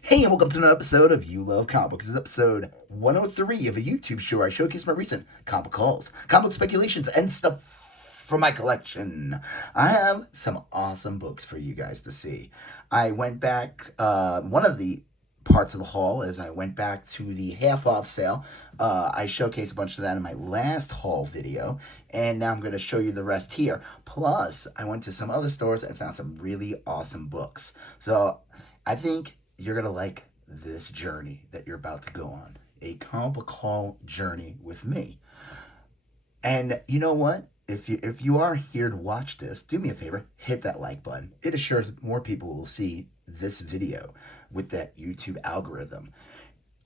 Hey, and welcome to another episode of You Love Comic Books. This is episode 103 of a YouTube show where I showcase my recent comic hauls, comic book speculations, and stuff from my collection. I have some awesome books for you guys to see. I went back, one of the parts of the haul is I went back to the half off sale. I showcased a bunch of that in my last haul video, and now I'm going to show you the rest here. Plus, I went to some other stores and found some really awesome books. So I think you're going to like this journey that you're about to go on. A comic book haul journey with me. And you know what? If you are here to watch this, do me a favor, hit that like button. It assures more people will see this video with that YouTube algorithm.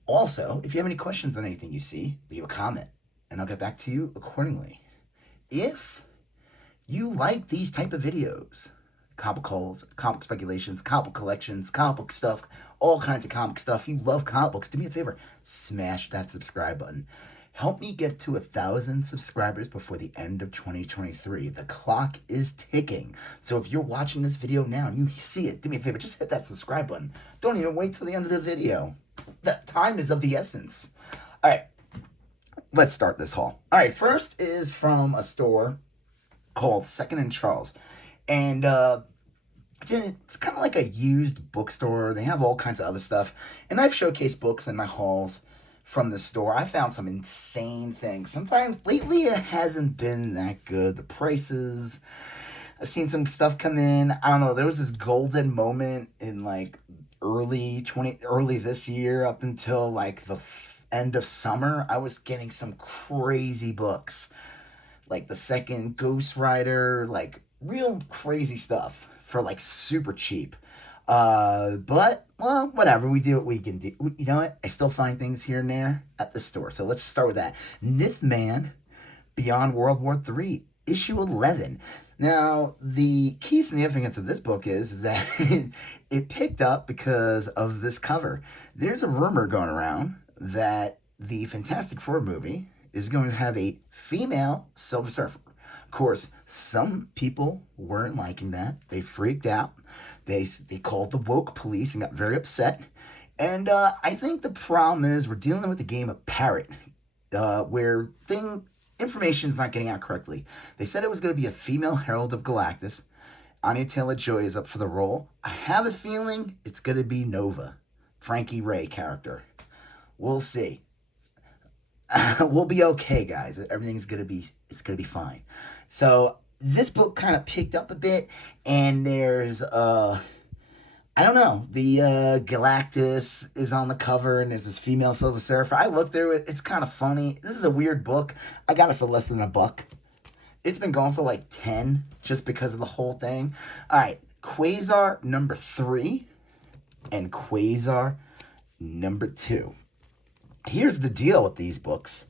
Also, if you have any questions on anything you see, leave a comment and I'll get back to you accordingly. If you like these type of videos, comic hauls, comic speculations, comic collections, comic book stuff, all kinds of comic stuff, you love comic books, do me a favor, smash that subscribe button. Help me get to 1,000 subscribers before the end of 2023. The clock is ticking. So if you're watching this video now and you see it, do me a favor, just hit that subscribe button. Don't even wait till the end of the video. That time is of the essence. All right, let's start this haul. All right, first is from a store called Second and Charles. And it's kind of like a used bookstore. They have all kinds of other stuff. And I've showcased books in my hauls from the store. I found some insane things. Sometimes lately it hasn't been that good. The prices, I've seen some stuff come in. I don't know. There was this golden moment in like early this year up until like the end of summer. I was getting some crazy books, like the second Ghost Rider, like real crazy stuff for like super cheap. But well, whatever. We do what we can do. You know what? I still find things here and there at the store. So let's start with that. Nithman Beyond World War III, issue 11. Now, the key significance of this book is that it picked up because of this cover. There's a rumor going around that the Fantastic Four movie is going to have a female Silver Surfer. Of course, some people weren't liking that. They freaked out. They called the woke police and got very upset. And I think the problem is we're dealing with the game of parrot, where information is not getting out correctly. They said it was going to be a female Herald of Galactus. Anya Taylor-Joy is up for the role. I have a feeling it's going to be Nova, Frankie Ray character. We'll see. We'll be okay, guys. Everything's gonna be fine. So this book kind of picked up a bit, and there's I don't know, the Galactus is on the cover, and there's this female Silver Surfer. I looked through it. It's kind of funny. This is a weird book. I got it for less than $1. It's been going for like 10 just because of the whole thing. All right, Quasar number 3 and Quasar number 2. Here's the deal with these books.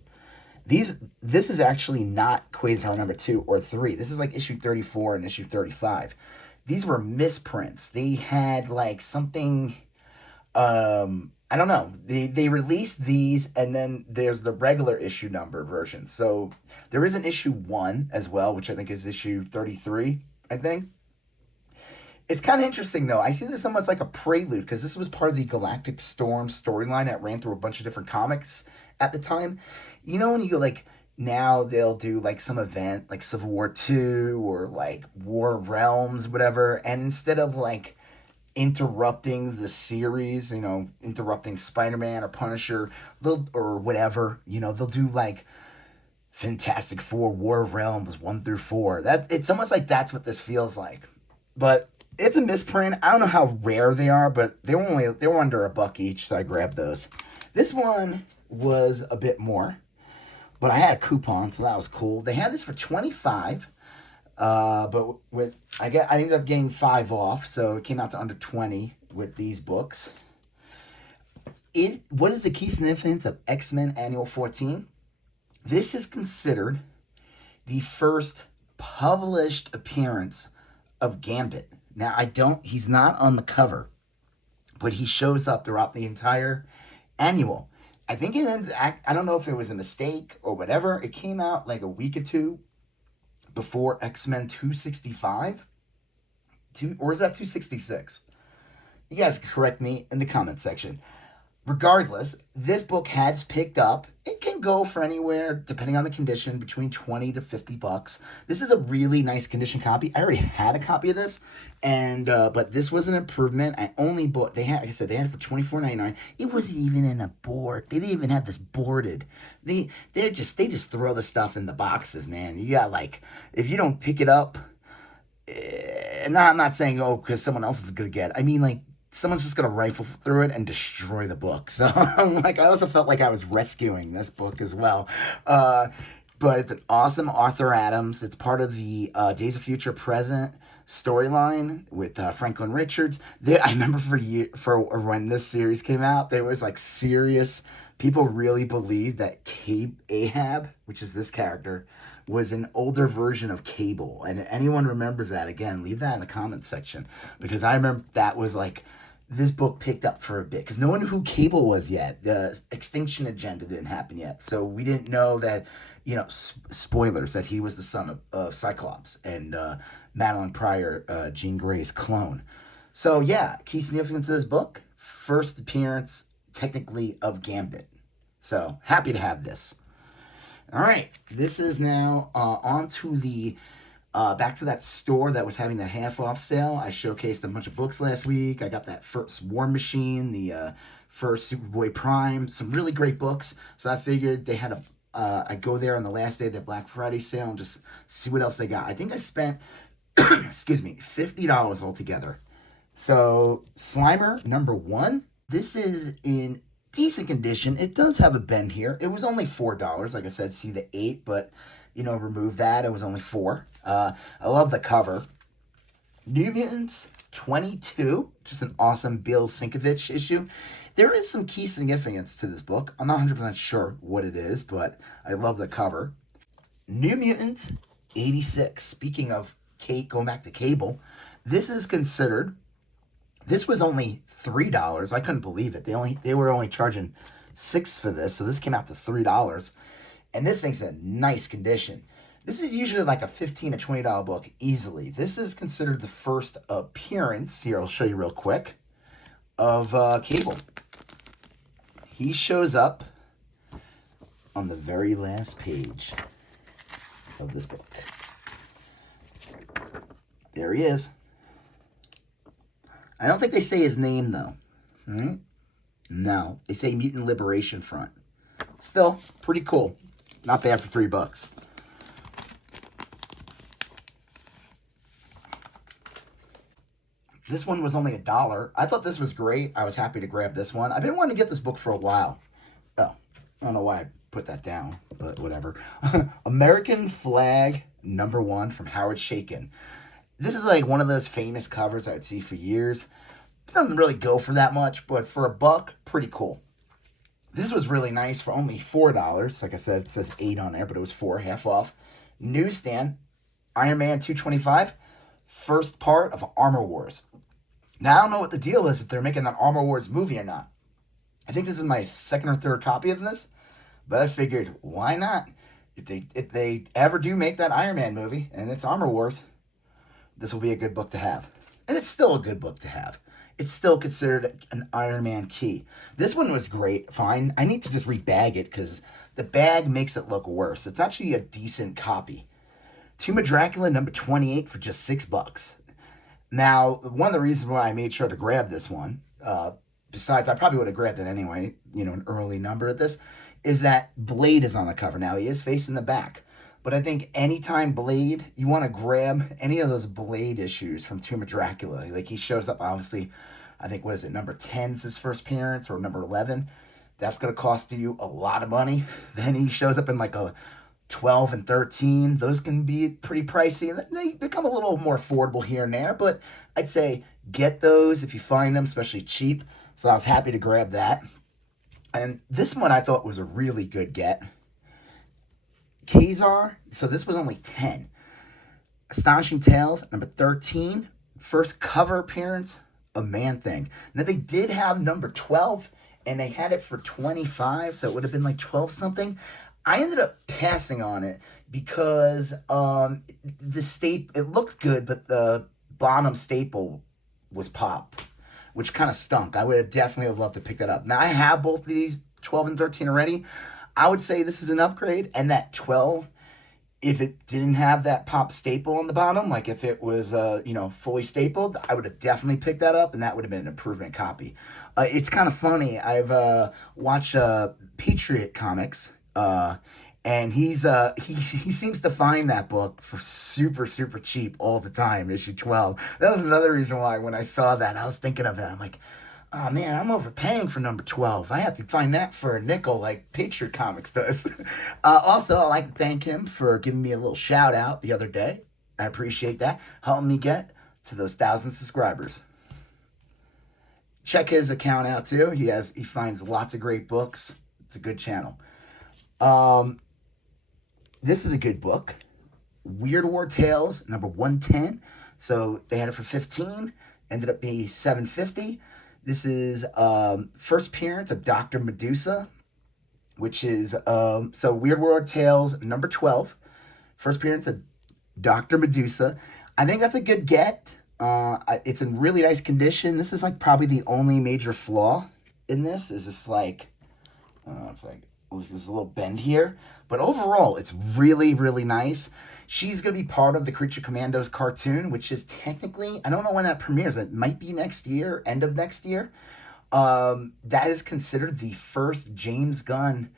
This is actually not Quasar number 2 or 3. This is like issue 34 and issue 35. These were misprints. They had like something, I don't know. They released these, and then there's the regular issue number version. So there is an issue 1 as well, which I think is issue 33, I think. It's kind of interesting, though. I see this almost like a prelude, because this was part of the Galactic Storm storyline that ran through a bunch of different comics at the time. You know, when you go, like, now they'll do, like, some event, like Civil War 2 or, like, War of Realms, whatever, and instead of, like, interrupting the series, you know, interrupting Spider-Man or Punisher, or whatever, you know, they'll do, like, Fantastic Four, War of Realms 1 through 4. It's almost like that's what this feels like. But it's a misprint. I don't know how rare they are, but they were under $1 each, so I grabbed those. This one was a bit more, but I had a coupon, so that was cool. They had this for $25, but I ended up getting 5 off, so it came out to under 20 with these books. What is the key significance of X-Men Annual 14? This is considered the first published appearance of Gambit. Now, he's not on the cover, but he shows up throughout the entire annual. I think I don't know if it was a mistake or whatever. It came out like a week or two before X-Men 265. Or is that 266? You guys can correct me in the comment section. Regardless, this book has picked up. It can go for anywhere, depending on the condition, between 20 to 50 bucks. This is a really nice condition copy. I already had a copy of this, and but this was an improvement. I only bought, they had, like I said, they had it for $24.99. It wasn't even in a board. They didn't even have this boarded. They just throw the stuff in the boxes, man. You got, like, if you don't pick it up, and I'm not saying, oh, because someone else is going to get it. I mean, like, someone's just going to rifle through it and destroy the book. So, like, I also felt like I was rescuing this book as well. But it's an awesome Arthur Adams. It's part of the Days of Future Present storyline with Franklin Richards. I remember for when this series came out, there was, like, serious... People really believed that Ahab, which is this character, was an older version of Cable. And if anyone remembers that, again, leave that in the comments section. Because I remember that was, like... This book picked up for a bit because no one knew who Cable was yet. The Extinction Agenda didn't happen yet, so we didn't know that. Spoilers, that he was the son of Cyclops and Madeline Pryor, Jean Grey's clone. So yeah, key significance of this book: first appearance, technically, of Gambit. So happy to have this. All right, this is now on to the. Back to that store that was having that half off sale. I showcased a bunch of books last week. I got that first War Machine, the first Superboy Prime, some really great books. So I figured they had I'd go there on the last day of that Black Friday sale and just see what else they got. I think I spent, excuse me, $50 altogether. So Slimer #1. This is in decent condition. It does have a bend here. It was only $4. Like I said, see the 8, but remove that. It was only $4. I love the cover. New Mutants 22, just an awesome Bill Sienkiewicz issue. There is some key significance to this book. I'm not 100% sure what it is, but I love the cover. New Mutants 86. Speaking of Kate, going back to Cable, this is considered. This was only $3. I couldn't believe it. They were only charging $6 for this, so this came out to $3. And this thing's in nice condition. This is usually like a $15 to $20 book easily. This is considered the first appearance, here I'll show you real quick, of Cable. He shows up on the very last page of this book. There he is. I don't think they say his name, though. No, they say Mutant Liberation Front. Still, pretty cool. Not bad for $3. This one was only $1. I thought this was great. I was happy to grab this one. I've been wanting to get this book for a while. Oh, I don't know why I put that down, but whatever. American Flag #1 from Howard Chaykin. This is like one of those famous covers I'd see for years. It doesn't really go for that much, but for $1, pretty cool. This was really nice for only $4. Like I said, it says 8 on there, but it was 4, half off. Newsstand, Iron Man 225, first part of Armor Wars. Now, I don't know what the deal is if they're making that Armor Wars movie or not. I think this is my second or third copy of this, but I figured, why not? If they ever do make that Iron Man movie, and it's Armor Wars, this will be a good book to have. And it's still a good book to have. It's still considered an Iron Man key. This one was great, fine. I need to just rebag it because the bag makes it look worse. It's actually a decent copy. Tomb of Dracula #28 for just $6. Now, one of the reasons why I made sure to grab this one, besides I probably would have grabbed it anyway, an early number at this, is that Blade is on the cover. Now, he is facing the back. But I think anytime Blade, you want to grab any of those Blade issues from Tomb of Dracula. Like, he shows up, obviously, I think, what is it, number 10 is his first appearance, or number 11. That's going to cost you a lot of money. Then he shows up in like a 12 and 13. Those can be pretty pricey. They become a little more affordable here and there. But I'd say get those if you find them, especially cheap. So I was happy to grab that. And this one I thought was a really good get. Kazar, so this was only 10. Astonishing Tales, number 13. First cover appearance of Man-Thing. Now, they did have number 12, and they had it for 25, so it would have been like 12 something. I ended up passing on it because it looked good, but the bottom staple was popped. which kind of stunk. I would have definitely have loved to pick that up. Now I have both of these 12 and 13 already. I would say this is an upgrade, and that 12, if it didn't have that pop staple on the bottom, like if it was, fully stapled, I would have definitely picked that up, and that would have been an improvement copy. It's kind of funny. I've watched Patriot Comics, and he seems to find that book for super, super cheap all the time, issue 12. That was another reason why when I saw that, I was thinking of that. I'm like, oh man, I'm overpaying for number 12. I have to find that for a nickel like Patriot Comics does. Also, I'd like to thank him for giving me a little shout out the other day. I appreciate that. Helping me get to those 1,000 subscribers. Check his account out too. He finds lots of great books. It's a good channel. This is a good book. Weird War Tales, number 110. So they had it for 15, ended up being $7.50. This is first appearance of Dr. Medusa, which is Weird War Tales number 12. First appearance of Dr. Medusa. I think that's a good get. It's in really nice condition. This is like probably the only major flaw in this. Is this like, there's a little bend here, but overall it's really, really nice. She's going to be part of the Creature Commandos cartoon, which is technically, I don't know when that premieres. It might be next year, end of next year. That is considered the first James Gunn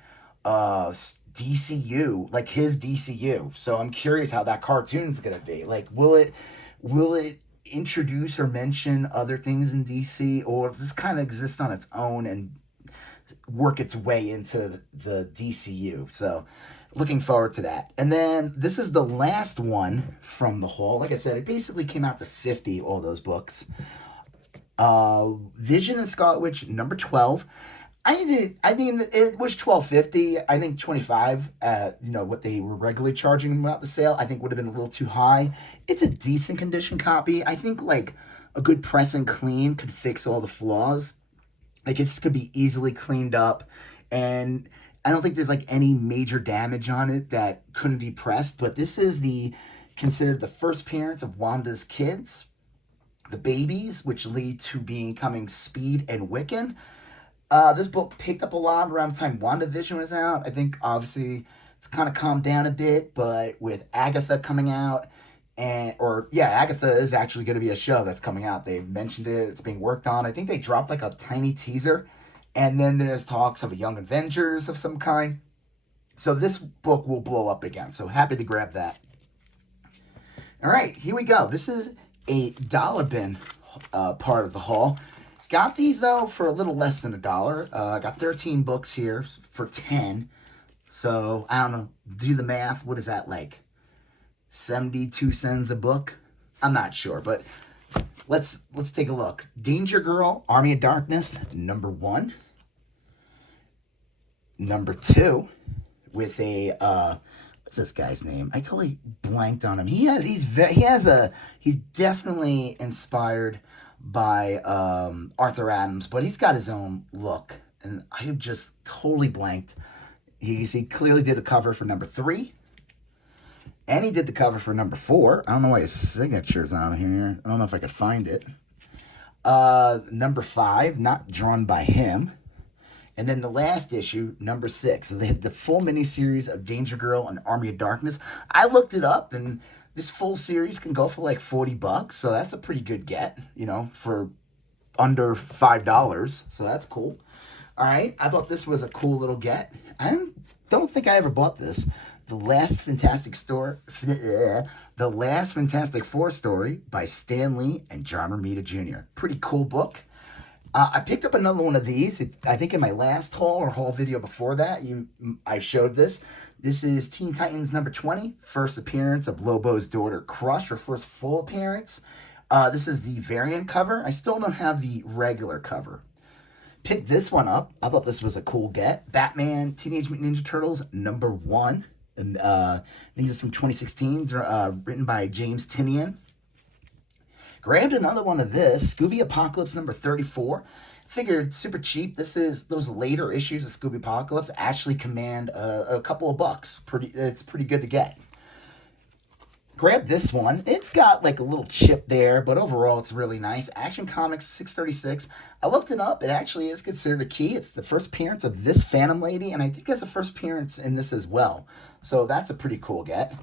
DCU, like his DCU. So I'm curious how that cartoon's going to be. Like, will it introduce or mention other things in DC, or just kind of exist on its own and work its way into the DCU? So looking forward to that. And then this is the last one from the haul. Like I said, it basically came out to 50, all those books. Vision and Scarlet Witch number 12. I mean it was $12.50. I think 25 what they were regularly charging about the sale, I think would have been a little too high. It's a decent condition copy. I think like a good press and clean could fix all the flaws. Like, it could be easily cleaned up, and I don't think there's like any major damage on it that couldn't be pressed. But this is considered the first appearance of Wanda's kids, the babies, which lead to becoming Speed and Wiccan. This book picked up a lot around the time WandaVision was out. I think obviously it's kind of calmed down a bit, but with Agatha coming out, Agatha is actually going to be a show that's coming out. They've mentioned it. It's being worked on. I think they dropped like a tiny teaser. And then there's talks of a Young Avengers of some kind. So this book will blow up again. So happy to grab that. All right, here we go. This is a dollar bin part of the haul. Got these, though, for a little less than $1. I got 13 books here for 10. So, I don't know. Do the math. What is that like? 72 cents a book? I'm not sure, but let's take a look. Danger Girl, Army of Darkness, number 1. Number 2, with a what's this guy's name? I totally blanked on him. He's definitely inspired by Arthur Adams, but he's got his own look, and I have just totally blanked. He clearly did the cover for number 3. And he did the cover for number 4. I don't know why his signature's on here. I don't know if I could find it. Number 5, not drawn by him. And then the last issue, number 6. So they had the full miniseries of Danger Girl and Army of Darkness. I looked it up, and this full series can go for like $40. So that's a pretty good get, for under $5. So that's cool. All right. I thought this was a cool little get. I don't think I ever bought this. The Last Fantastic Four story by Stan Lee and John Romita Jr. Pretty cool book. I picked up another one of these. I think in my last haul video before that, I showed this. This is Teen Titans number 20, first appearance of Lobo's daughter Crush, her first full appearance. This is the variant cover. I still don't have the regular cover. Picked this one up. I thought this was a cool get. Batman Teenage Mutant Ninja Turtles number 1. And I think this is from 2016, written by James Tynion. Grabbed another one of this, Scooby Apocalypse number 34. Figured super cheap. This is those later issues of Scooby Apocalypse actually command a couple of bucks. It's pretty good to get. grab this one. It's got like a little chip there, but overall it's really nice. Action Comics 636. I looked it up. It actually is considered a key. It's the first appearance of this Phantom Lady, and I think it's the first appearance in this as well. So that's a pretty cool get.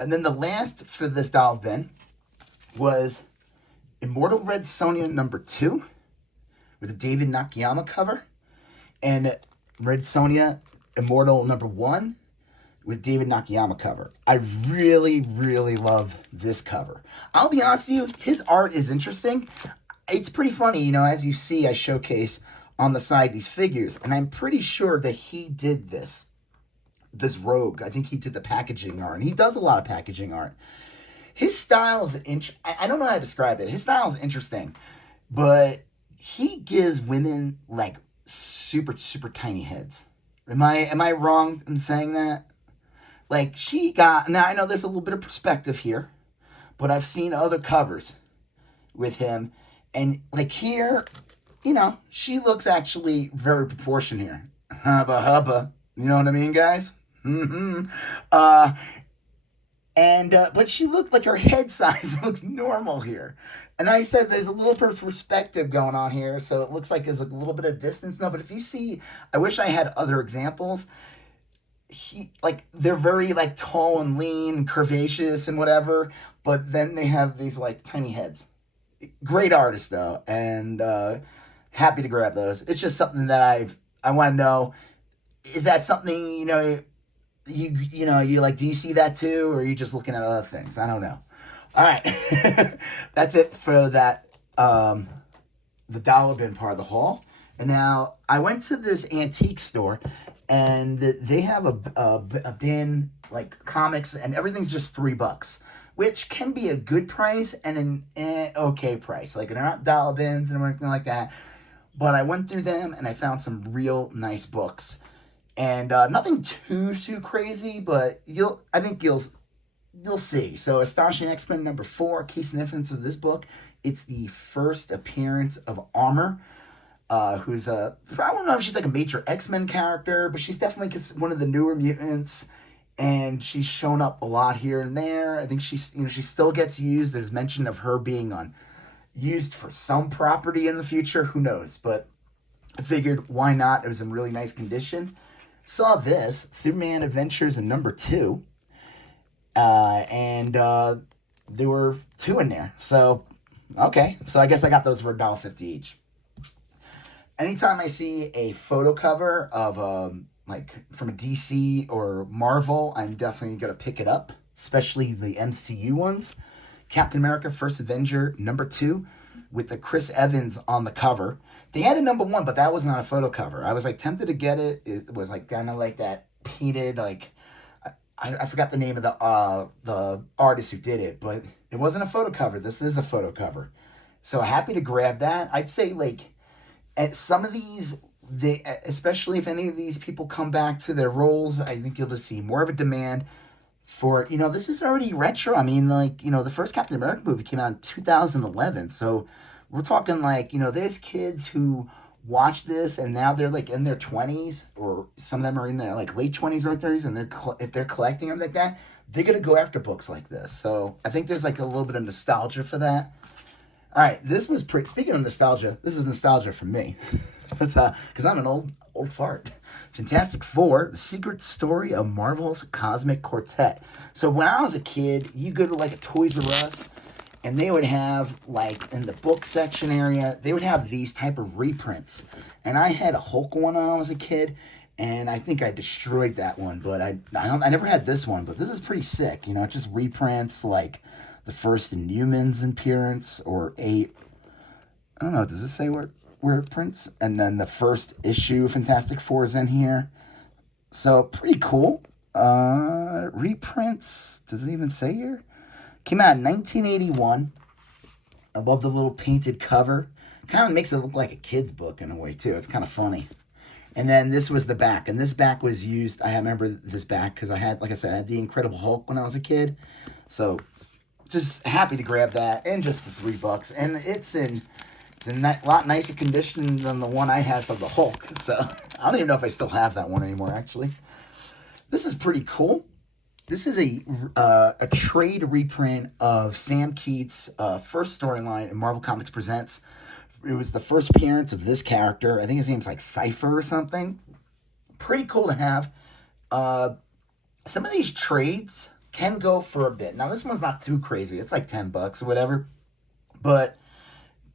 And then the last for this doll bin was Immortal Red Sonja number 2 with a David Nakayama cover, and Red Sonja Immortal number 1 with David Nakayama cover. I really, really love this cover. I'll be honest with you, his art is interesting. It's pretty funny, you know, as you see, I showcase on the side these figures, and I'm pretty sure that he did this Rogue. I think he did the packaging art, and he does a lot of packaging art. His style is I don't know how to describe it. His style is interesting, but he gives women like super, super tiny heads. Am I wrong in saying that? Like, she got, now I know there's a little bit of perspective here, but I've seen other covers with him, and like here, you know, she looks actually very proportioned here. Hubba hubba. You know what I mean, guys? Mm-hmm. But she looked like her head size looks normal here. And I said there's a little bit of perspective going on here, so it looks like there's a little bit of distance. No, but if you see, I wish I had other examples. They're very like tall and lean, curvaceous and whatever, but then they have these like tiny heads. Great artist though, and happy to grab those. It's just something that I want to know. Is that something, you know, you like, do you see that too, or are you just looking at other things? I don't know. All right. That's it for that, the dollar bin part of the haul. And now I went to this antique store, and they have a bin, like comics, and everything's just $3, which can be a good price and an okay price. Like, they're not dollar bins and everything like that. But I went through them and I found some real nice books. And nothing too crazy, but I think you'll see. So Astonishing X-Men number 4, key significance of this book, it's the first appearance of Armor, who's I don't know if she's like a major X-Men character, but she's definitely one of the newer mutants, and she's shown up a lot here and there. I think she still gets used. There's mention of her being used for some property in the future. Who knows? But I figured, why not? It was in really nice condition. Saw this Superman Adventures in number 2, and there were 2 in there. So okay, so I guess I got those for $1.50 each. Anytime I see a photo cover of like from a DC or Marvel, I'm definitely gonna pick it up, especially the MCU ones. Captain America: First Avenger number 2 with the Chris Evans on the cover. They had a number 1, but that was not a photo cover. I was like tempted to get it. It was like kind of like that painted, like I forgot the name of the artist who did it, but it wasn't a photo cover. This is a photo cover, so happy to grab that. I'd say like at some of these, especially if any of these people come back to their roles, I think you'll just see more of a demand for, you know, this is already retro. I mean, like, you know, the first Captain America movie came out in 2011. So we're talking like, you know, there's kids who watch this and now they're like in their 20s, or some of them are in their like late 20s or 30s, and if they're collecting them like that, they're going to go after books like this. So I think there's like a little bit of nostalgia for that. All right, this was speaking of nostalgia, this is nostalgia for me. That's because I'm an old fart. Fantastic Four: The Secret Story of Marvel's Cosmic Quartet. So when I was a kid, you go to like a Toys R Us, and they would have, like, in the book section area, they would have these type of reprints. And I had a Hulk one when I was a kid, and I think I destroyed that one. But I never had this one, but this is pretty sick. You know, it just reprints like the first Inhumans appearance, or I don't know, does this say where it prints? And then the first issue of Fantastic Four is in here. So pretty cool. Reprints, does it even say here? Came out in 1981. I love the little painted cover. Kind of makes it look like a kid's book in a way too. It's kind of funny. And then this was the back, and this back was used. I remember this back because I had, like I said, I had the Incredible Hulk when I was a kid. So just happy to grab that, and just for $3. And it's in a lot nicer condition than the one I had for the Hulk. So I don't even know if I still have that one anymore, actually. This is pretty cool. This is a trade reprint of Sam Keith's first storyline in Marvel Comics Presents. It was the first appearance of this character. I think his name's like Cypher or something. Pretty cool to have. Some of these trades can go for a bit. Now this one's not too crazy. It's like $10 or whatever. But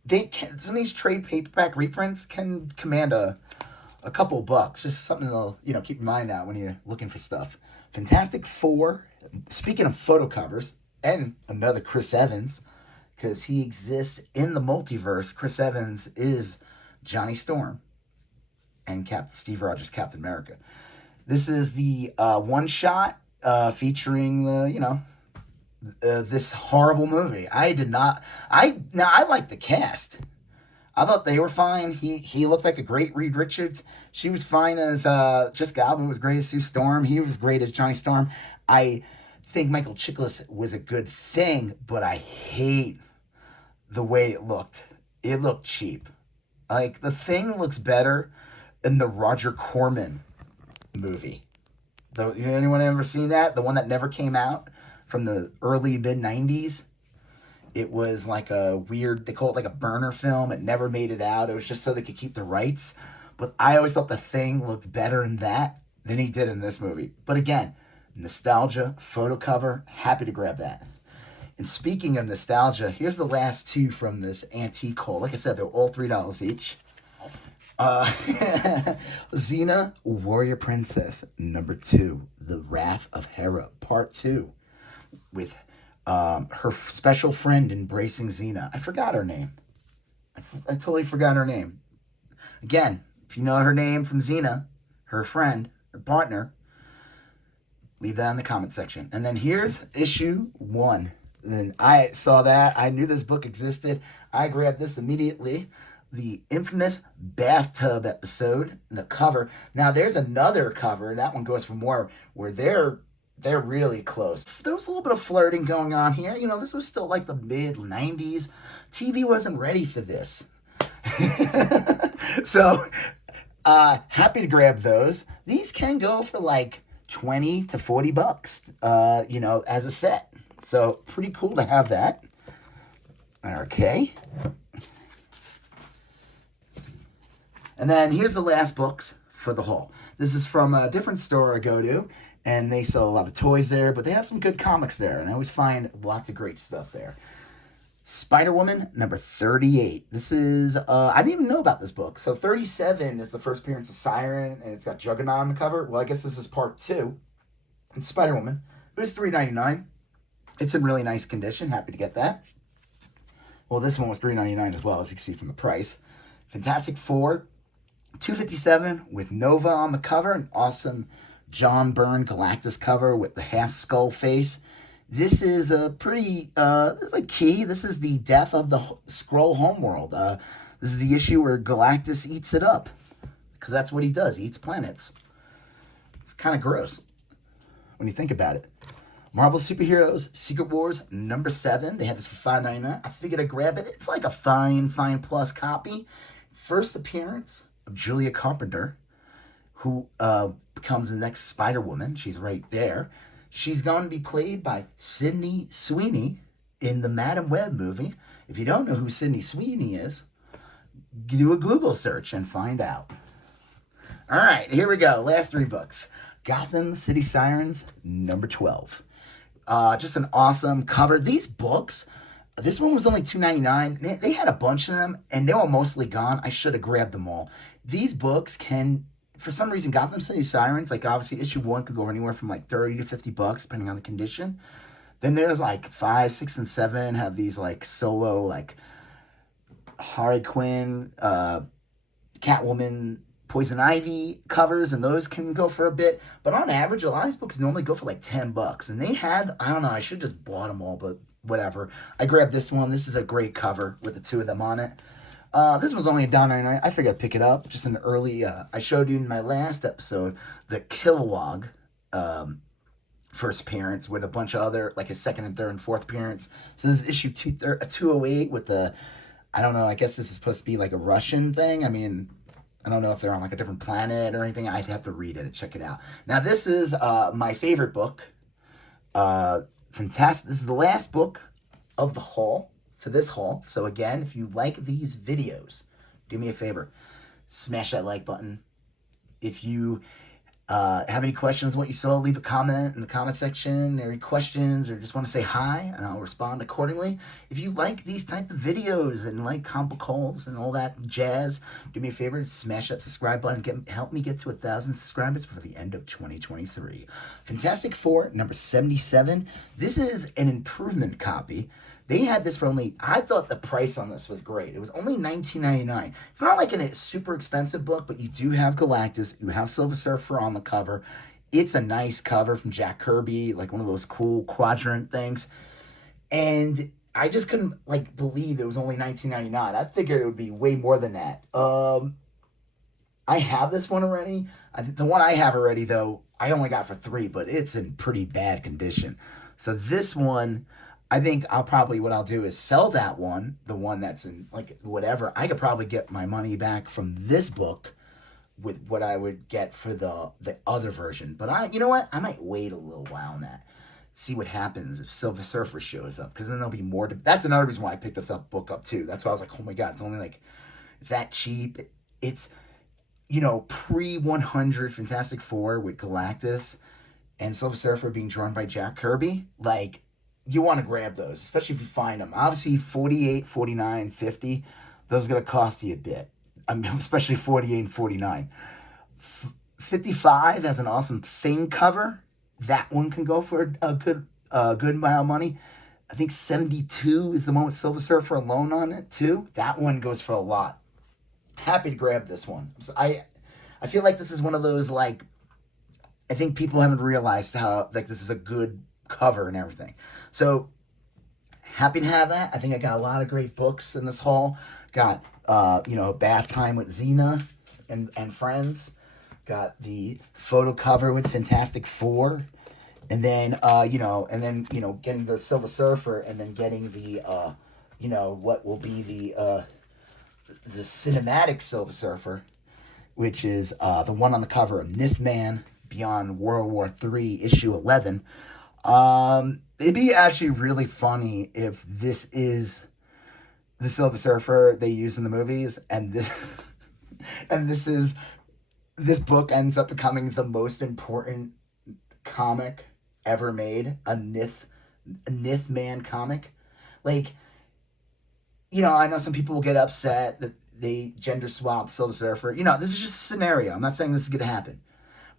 some of these trade paperback reprints can command a couple bucks. Just something to keep in mind now when you're looking for stuff. Fantastic Four. Speaking of photo covers, and another Chris Evans, because he exists in the multiverse. Chris Evans is Johnny Storm and Steve Rogers, Captain America. This is the one shot featuring this horrible movie. I like the cast. I thought they were fine. He looked like a great Reed Richards. She was fine as Jessica Alba was great as Sue Storm. He was great as Johnny Storm. I think Michael Chiklis was a good thing, but I hate the way it looked. It looked cheap. Like, the Thing looks better in the Roger Corman movie. Anyone ever seen that? The one that never came out from the early mid-90s? It was like a weird, they call it like a burner film. It never made it out. It was just so they could keep the rights. But I always thought The Thing looked better in that than he did in this movie. But again, nostalgia, photo cover, happy to grab that. And speaking of nostalgia, here's the last two from this antique haul. Like I said, they're all $3 each. Xena, Warrior Princess, number 2, The Wrath of Hera, part 2, with her special friend embracing Xena. I forgot her name. I totally forgot her name. Again, if you know her name from Xena, her friend, her partner, leave that in the comment section. And then here's issue 1. And then I saw that. I knew this book existed. I grabbed this immediately. The infamous bathtub episode, the cover. Now there's another cover. That one goes for more, where they're really close. There was a little bit of flirting going on here. This was still like the mid-90s. TV wasn't ready for this. So, happy to grab those. These can go for like $20 to $40, as a set. So, pretty cool to have that. Okay. And then here's the last books for the haul. This is from a different store I go to, and they sell a lot of toys there, but they have some good comics there, and I always find lots of great stuff there. Spider-Woman, number 38. This is, I didn't even know about this book. So 37 is the first appearance of Siren, and it's got Juggernaut on the cover. Well, I guess this is part 2. And Spider-Woman. It was $3.99. It's in really nice condition. Happy to get that. Well, this one was $3.99 as well, as you can see from the price. Fantastic Four, $2.57 with Nova on the cover. An awesome John Byrne Galactus cover with the half skull face. This is a pretty, this is a key. This is the death of the Skrull homeworld. This is the issue where Galactus eats it up. Because that's what he does. He eats planets. It's kind of gross when you think about it. Marvel Superheroes, Secret Wars, number 7. They had this for $5.99. I figured I'd grab it. It's like a fine plus copy. First appearance of Julia Carpenter, who becomes the next Spider-Woman. She's right there. She's going to be played by Sydney Sweeney in the Madam Web movie. If you don't know who Sydney Sweeney is, do a Google search and find out. All right, here we go. Last 3 books. Gotham City Sirens, number 12. Just an awesome cover. These books, this one was only $2.99. They had a bunch of them, and they were mostly gone. I should have grabbed them all. These books can, for some reason, Gotham City Sirens, like obviously issue 1 could go anywhere from like $30 to $50, depending on the condition. Then there's like 5, 6, and 7 have these like solo, like Harley Quinn, Catwoman, Poison Ivy covers, and those can go for a bit. But on average, a lot of these books normally go for like $10. And they had, I don't know, I should have just bought them all, but whatever. I grabbed this one. This is a great cover with the 2 of them on it. This one's only $1.99. I figured I'd pick it up. Just an early, I showed you in my last episode, the Kilowog first appearance with a bunch of other, like his second and third and fourth appearance. So this is issue 208 with the, I don't know, I guess this is supposed to be like a Russian thing. I mean, I don't know if they're on like a different planet or anything. I'd have to read it and check it out. Now, this is my favorite book. Fantastic. This is the last book of the haul for this haul. So again, if you like these videos, do me a favor, smash that like button. If you have any questions on what you saw, leave a comment in the comment section. Any questions or just want to say hi, and I'll respond accordingly. If you like these type of videos and like comic calls and all that jazz, do me a favor, smash that subscribe button. Help me get to 1,000 subscribers before the end of 2023. Fantastic Four, number 77. This is an improvement copy. They had this for only, I thought the price on this was great. It was only $19.99. It's not like a super expensive book, but you do have Galactus. You have Silver Surfer on the cover. It's a nice cover from Jack Kirby, like one of those cool quadrant things. And I just couldn't believe it was only $19.99. I figured it would be way more than that. I have this one already. The one I have already, though, I only got for $3, but it's in pretty bad condition. So this one, I think what I'll do is sell that one, the one that's in whatever. I could probably get my money back from this book with what I would get for the other version. But you know what? I might wait a little while on that. See what happens if Silver Surfer shows up, because then there'll be more. That's another reason why I picked this book up too. That's why I was like, oh my god, it's only it's that cheap. It's pre-100 Fantastic Four with Galactus and Silver Surfer being drawn by Jack Kirby. You want to grab those, especially if you find them. Obviously, 48, 49, 50, those are going to cost you a bit. Especially 48 and 49. 55 has an awesome Thing cover. That one can go for a good amount of money. I think 72 is the one with Silver Surfer alone on it, too. That one goes for a lot. Happy to grab this one. So I feel like this is one of those, I think people haven't realized how, this is a good cover and everything. So happy to have that. I think I got a lot of great books in this haul. Got Bath Time with Xena and Friends. Got the photo cover with Fantastic Four, and then getting the Silver Surfer, and then getting the what will be the cinematic Silver Surfer, which is the one on the cover of Mythman Beyond World War III, issue 11. It'd be actually really funny if this is the Silver Surfer they use in the movies, and this book ends up becoming the most important comic ever made, a Mythman comic. I know some people will get upset that they gender swap Silver Surfer. This is just a scenario. I'm not saying this is gonna happen.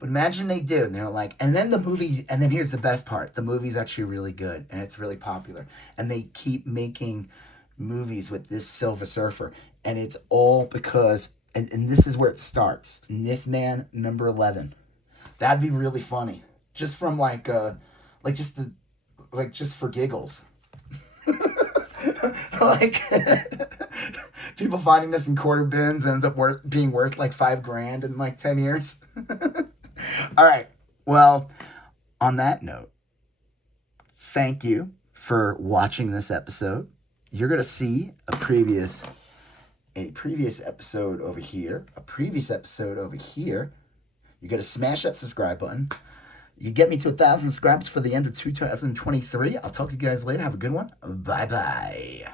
But imagine they do, and they're and then the movie, and then here's the best part. The movie's actually really good, and it's really popular. And they keep making movies with this Silver Surfer, and it's all because, and this is where it starts. Mythman number 11. That'd be really funny. Just from just for giggles. People finding this in quarter bins ends up being worth $5,000 in 10 years. All right. Well, on that note, thank you for watching this episode. You're going to see a previous episode over here, a previous episode over here. You're going to smash that subscribe button. You get me to 1,000 subscribers for the end of 2023. I'll talk to you guys later. Have a good one. Bye-bye.